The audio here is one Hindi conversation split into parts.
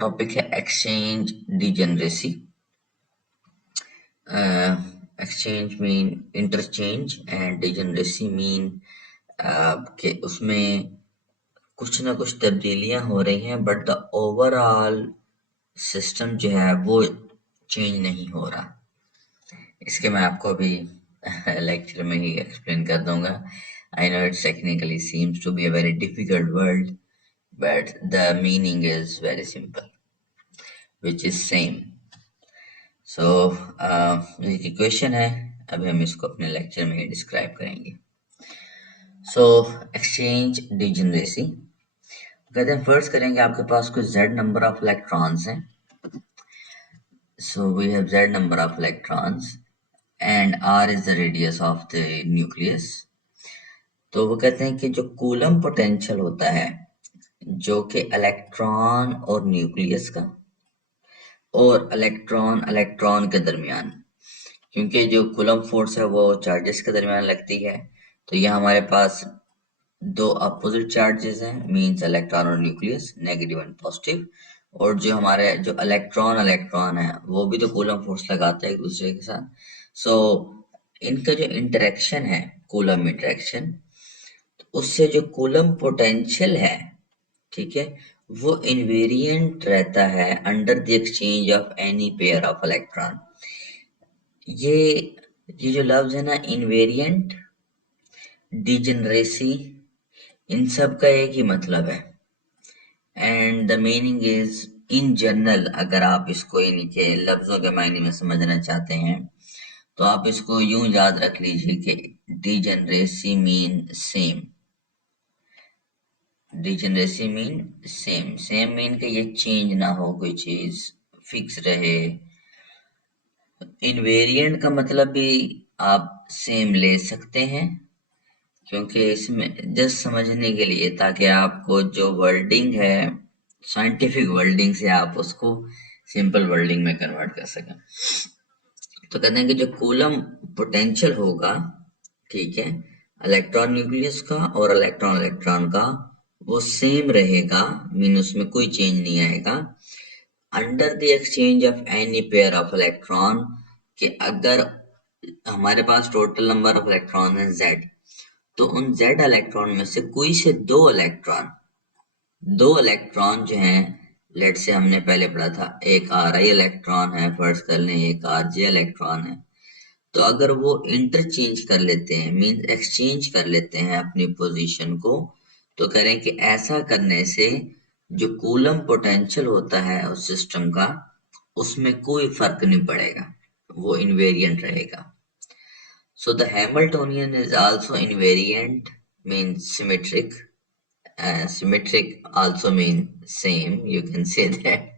टॉपिक है exchange degeneracy. Exchange mean interchange and degeneracy mean कि उसमें कुछ ना कुछ तब्दीलियां हो रही हैं बट द ओवरऑल सिस्टम जो है वो चेंज नहीं हो रहा। इसके मैं आपको अभी लेक्चर में ही एक्सप्लेन कर दूंगा। I know it's technically seems to be a very difficult word but the meaning is very simple, which is same. So ये क्वेश्चन है, अभी हम इसको अपने लेक्चर में ही डिस्क्राइब करेंगे। So एक्सचेंज डिजेनरेसी कहते हैं, फर्स्ट करेंगे आपके पास कुछ z नंबर ऑफ इलेक्ट्रॉन्स हैं। So we have z number of electrons and r is the radius of the nucleus. तो वो कहते हैं कि जो कूलम पोटेंशियल होता है जो कि इलेक्ट्रॉन और न्यूक्लियस का और इलेक्ट्रॉन इलेक्ट्रॉन के दरमियान, क्योंकि जो कूलम फोर्स है वो चार्जेस के दरमियान लगती है, तो यहाँ हमारे पास दो अपोजिट चार्जेस हैं, मींस इलेक्ट्रॉन और न्यूक्लियस, नेगेटिव एंड पॉजिटिव। और जो हमारे जो इलेक्ट्रॉन इलेक्ट्रॉन है वो भी तो कूलम फोर्स लगाता है एक दूसरे के साथ। सो इनका जो इंटरेक्शन है, कूलम इंटरेक्शन, उससे जो कूलम पोटेंशियल है, ठीक है, वो इनवेरिएंट रहता है under the exchange of any pair of electron. ये जो लफ्ज है ना, इनवेरिएंट, डिजेनरेसी, इन सब का एक ही मतलब है। And the meaning is in general, अगर आप इसको इन्हीं के लफ्जों के मायने में समझना चाहते हैं तो आप इसको यूं याद रख लीजिए कि degeneracy mean same, degeneracy mean same, same mean कि ये चेंज ना हो, कोई चीज फिक्स रहे। इनवेरिएंट का मतलब भी आप सेम ले सकते हैं, क्योंकि इसमें जस्ट समझने के लिए, ताकि आपको जो वर्डिंग है साइंटिफिक वर्डिंग से आप उसको सिंपल वर्डिंग में कन्वर्ट कर सकें। तो कहते हैं कि जो कूलम पोटेंशियल होगा, ठीक है, इलेक्ट्रॉन न्यूक्लियस का और इलेक्ट्रॉन इलेक्ट्रॉन का, वो सेम रहेगा, मीन उसमें कोई चेंज नहीं आएगा under the exchange of any pair of electron. कि अगर हमारे पास टोटल नंबर ऑफ इलेक्ट्रॉन है z, तो उन z इलेक्ट्रॉन में से कोई से दो इलेक्ट्रॉन जो हैं, लेट से हमने पहले पढ़ा था एक Ri इलेक्ट्रॉन है, फर्स्ट कर लें एक Rj इलेक्ट्रॉन है, तो अगर वो इंटरचेंज कर लेते हैं, मीन एक्सचेंज कर लेते हैं अपनी पोजीशन को, तो करें कि ऐसा करने से जो कूलम पोटेंशियल होता है उस सिस्टम का, उसमें कोई फर्क नहीं पड़ेगा, वो इनवेरिएंट रहेगा। So the Hamiltonian is also invariant, means symmetric. Symmetric also mean same, you can say that.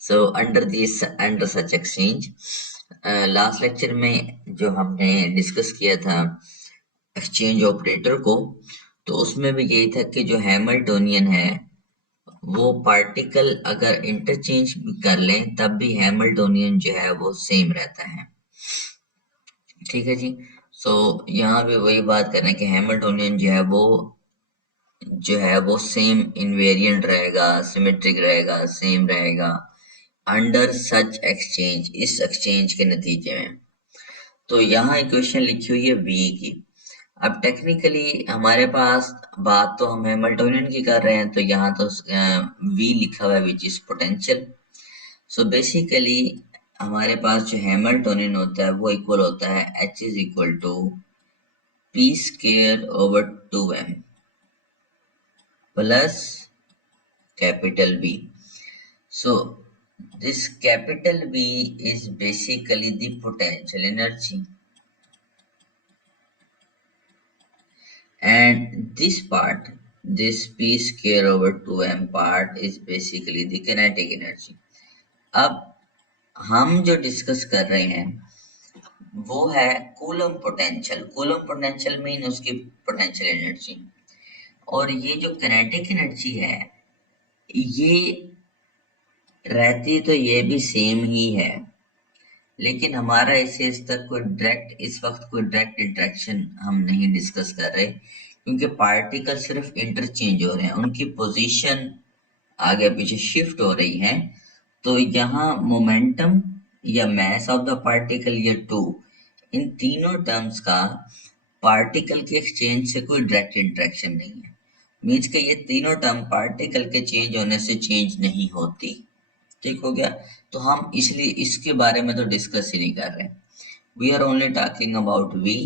So under such exchange, last lecture में जो हमने डिस्कस किया था एक्सचेंज ऑपरेटर को, तो उसमें भी यही था कि जो हैमिल्टोनियन है वो पार्टिकल अगर इंटरचेंज कर लें तब भी हैमिल्टोनियन जो है वो सेम रहता है। ठीक है जी। सो यहाँ पे वही बात कर रहे हैं कि हैमिल्टोनियन जो है वो सेम इनवेरिएंट रहेगा, सिमेट्रिक रहेगा, सेम रहेगा अंडर सच एक्सचेंज, इस एक्सचेंज के नतीजे में। तो यहाँ इक्वेशन लिखी हुई है V की। अब टेक्निकली हमारे पास बात तो हम हैमिल्टोनियन की कर रहे हैं, तो यहाँ तो V लिखा हुआ है which is potential. So basically हमारे पास जो हैमिल्टोनियन होता है वो इक्वल होता है H is equal to P square over 2m plus capital B. So this capital B is basically the potential energy, and this part, this P square over 2m part is basically the kinetic energy. अब हम जो डिस्कस कर रहे हैं वो है coulomb potential. Coulomb potential mean उसकी पोटेंशियल एनर्जी, और ये जो किनेटिक एनर्जी है ये रहती तो ये भी सेम ही है, लेकिन हमारा इसे इस तक कोई डायरेक्ट, इस वक्त कोई डायरेक्ट इंटरेक्शन हम नहीं डिस्कस कर रहे, क्योंकि पार्टिकल सिर्फ इंटरचेंज हो रहे हैं, उनकी पोजीशन आगे पीछे शिफ्ट हो रही हैं, तो यहाँ मोमेंटम या मास ऑफ द पार्टिकल या टू, इन तीनों टर्म्स का पार्टिकल के एक्सचेंज से कोई डायरेक्ट इंटरेक्शन नहीं है। मीन्स के ये तीनों टर्म पार्टिकल के चेंज होने से चेंज नहीं होती। ठीक हो गया। तो हम इसलिए इसके बारे में तो डिस्कस ही नहीं कर रहे। We are only talking about v.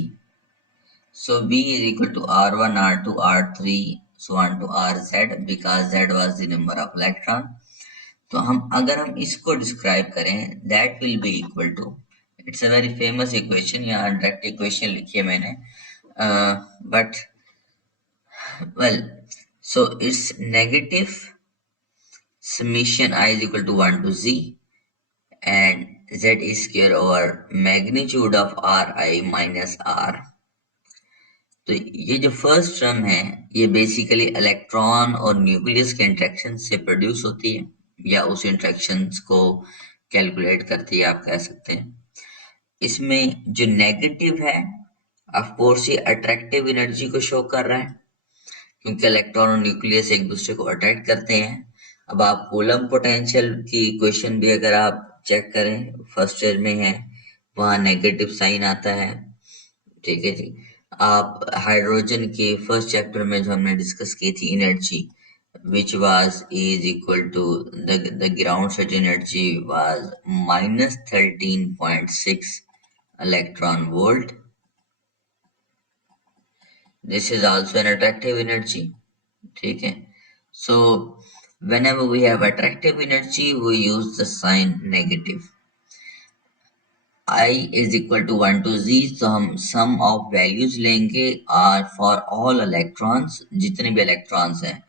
So v is equal to r1, r2, r3, so on to rz, because z was the number of electron. तो अगर हम इसको डिस्क्राइब करें, that will be equal to, it's a very famous equation, यहाँ डायरेक्ट इक्वेशन लिखी है मैंने, but well, so it's negative summation I is equal to 1 to z and z is square over magnitude of ri minus r. तो ये जो फर्स्ट टर्म है ये बेसिकली इलेक्ट्रॉन और न्यूक्लियस के इंटरेक्शन से प्रोड्यूस होती है या उस इंटरेक्शंस को कैलकुलेट करती है, आप कह सकते हैं। इसमें जो नेगेटिव है ऑफ कोर्स ये अट्रैक्टिव एनर्जी को शो कर रहा है, क्योंकि इलेक्ट्रॉन और न्यूक्लियस एक दूसरे को अट्रैक्ट करते हैं। अब आप कूलम पोटेंशियल की इक्वेशन भी अगर आप चेक करें, फर्स्ट ईयर में है, वहाँ नेगेटिव साइन आता है। ठीक है जी। आप हाइड्रोजन के फर्स्ट चैप्टर में जो हमने डिस्कस की थी energy, which was is equal to the ground state energy was minus 13.6 electron volt. This is also an attractive energy. ठीक है। So whenever we have attractive energy, we use the sign negative. I is equal to 1 to z, तो हम sum of values लेंगे are for all electrons, जितने भी electrons हैं।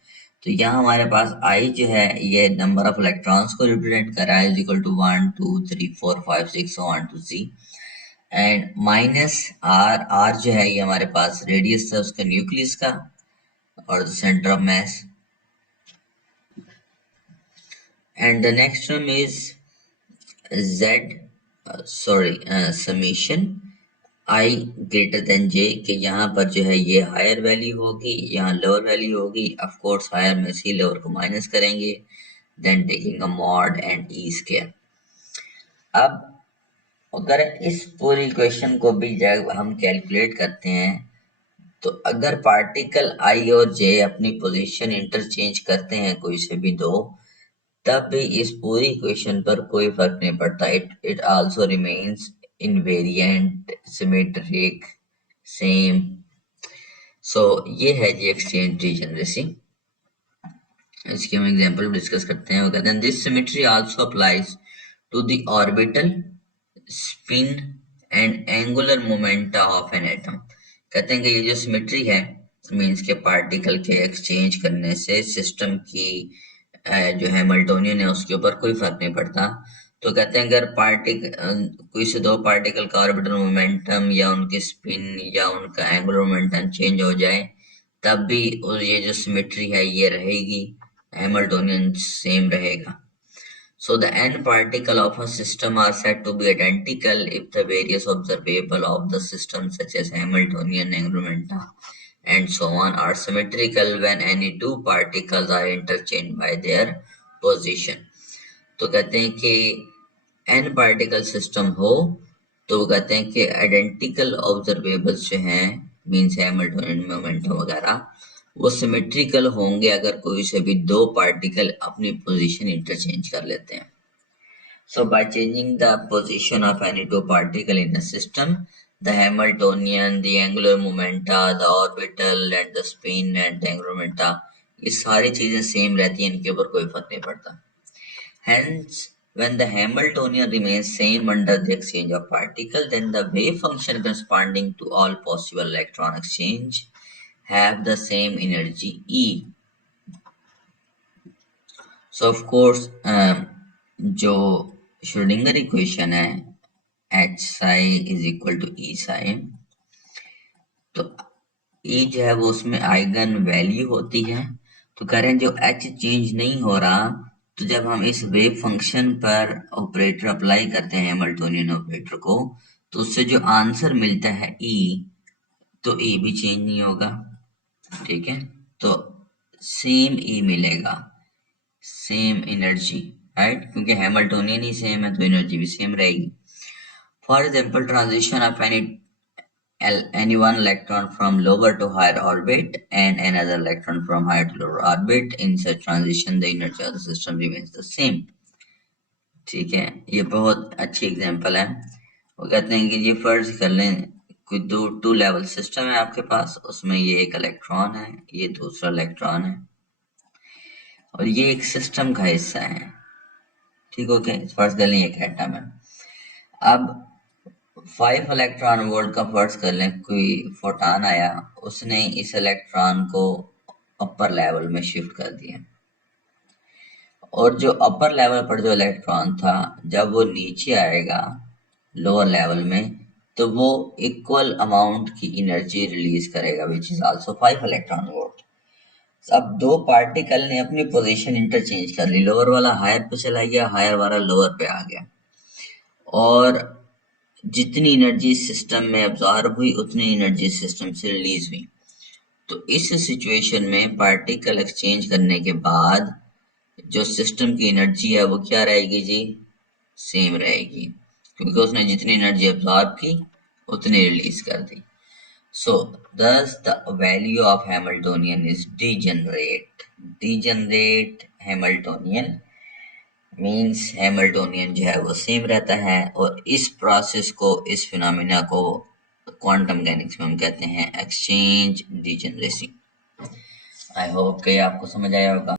तो यहाँ हमारे पास I जो है ये number of electrons को represent कर रहा है, is equal to 1 2 3 4 5 6 so on to z, and minus r जो है ये हमारे पास रेडियस है उसका न्यूक्लियस का और centre of mass. and the next term is z summation i greater than j, कि यहाँ पर जो है ये हायर वैल्यू होगी, यहाँ लोअर वैल्यू होगी। ऑफ कोर्स हायर में से लोअर को माइनस करेंगे, then taking a mod and E square. अब अगर इस पूरी इक्वेशन को भी जब हम कैलकुलेट करते हैं, तो अगर पार्टिकल i और j अपनी पोजीशन इंटरचेंज करते हैं कोई से भी दो, तब भी इस पूरी इक्वेशन पर कोई फर्क नहीं पड़ता। It also remains invariant, symmetric, same. So ये है जी एक्सचेंज डिजनरेसी। इसकी हम एग्जांपल डिस्कस करते हैं। वो कहते हैं this symmetry also applies to the orbital spin and angular momenta of an atom. कहते हैं कि ये जो सिमेट्री है मींस के पार्टिकल के एक्सचेंज करने से सिस्टम की जो हैमिल्टोनियन है उसके ऊपर कोई फर्क नहीं पड़ता। तो कहते हैं अगर कोई से दो पार्टिकल का ऑर्बिटल मोमेंटम या उनकी स्पिन या उनका एंगुलर मोमेंटम चेंज हो जाए, तब भी ये जो सिमेट्री है ये रहेगी, हैमिल्टोनियन सेम रहेगा। So the n particle of a system are said to be identical if the various observable of the system such as Hamiltonian, angular momenta and so on are symmetrical when any two particles are interchanged by their position. तो कहते हैं कि n पार्टिकल सिस्टम हो तो कहते हैं कि आइडेंटिकल ऑब्जर्वेबल्स जो हैं मींस हैमिल्टोनियन मोमेंटम वगैरह वो सिमेट्रिकल होंगे अगर कोई से भी दो पार्टिकल अपनी पोजीशन इंटरचेंज कर लेते हैं। So by changing the position of any two particle in a system, the Hamiltonian, the angular momenta, the orbital and the spin and the angular momenta, ये सारी चीजें सेम रहती हैं, इनके ऊपर कोई फर्क नहीं पड़ता। Hence, when the Hamiltonian remains same under the exchange of particle, then the wave function corresponding to all possible electron exchange have the same energy E. So of course, जो श्रोडिंगर इक्वेशन है H psi is equal to E psi, तो E जो है वो उसमें आइगन वैल्यू होती है। तो कह रहे हैं जो H चेंज नहीं हो रहा, तो जब हम इस वेव फंक्शन पर ऑपरेटर अप्लाई करते हैं हैमिल्टोनियन ऑपरेटर को, तो उससे जो आंसर मिलता है E, तो E भी चेंज नहीं होगा। ठीक है, तो सेम E मिलेगा। सेम एनर्जी, राइट, क्योंकि हैमिल्टोनियन ही सेम है तो एनर्जी भी सेम रहेगी. For example, transition of any one electron from lower to higher orbit and another electron from higher to lower orbit. In such transition, the energy of the system remains the same. ठीक है, ये बहुत अच्छी एग्जांपल है. वो कहते हैं कि ये फर्ज कर लें कोई टू लेवल सिस्टम है आपके पास, उसमें ये एक इलेक्ट्रॉन है, ये दूसरा इलेक्ट्रॉन है और ये एक सिस्टम का हिस्सा है. ठीक, ओके, फर्ज कर लें एक एटम है. अब 5 इलेक्ट्रॉन वोल्ट का फर्ज कर लें कोई फोटॉन आया, उसने इस इलेक्ट्रॉन को अपर लेवल में शिफ्ट कर दिया और जो अपर लेवल पर जो इलेक्ट्रॉन था जब वो नीचे आएगा लोअर लेवल में तो वो इक्वल अमाउंट की एनर्जी रिलीज करेगा which is also 5 electron volt. अब दो पार्टिकल ने अपनी पोजीशन इंटरचेंज कर ली, लोअर वाला हायर पे चला गया, हायर वाला लोअर पे आ गया और जितनी एनर्जी सिस्टम में अब्सॉर्ब हुई उतनी एनर्जी सिस्टम से रिलीज हुई. तो इस सिचुएशन में पार्टिकल एक्सचेंज करने के बाद जो सिस्टम की एनर्जी है वो क्या रहेगी जी, सेम रहेगी, क्योंकि उसने जितनी एनर्जी अब्सॉर्ब की उतनी रिलीज कर दी. सो thus the value of Hamiltonian is degenerate Hamiltonian means Hamiltonian जो है वो सेम रहता है और इस प्रोसेस को, इस फिनोमिना को क्वांटम मैकेनिक्स में हम कहते हैं एक्सचेंज डिजेनरेसी. आई होप कि आपको समझ आया होगा.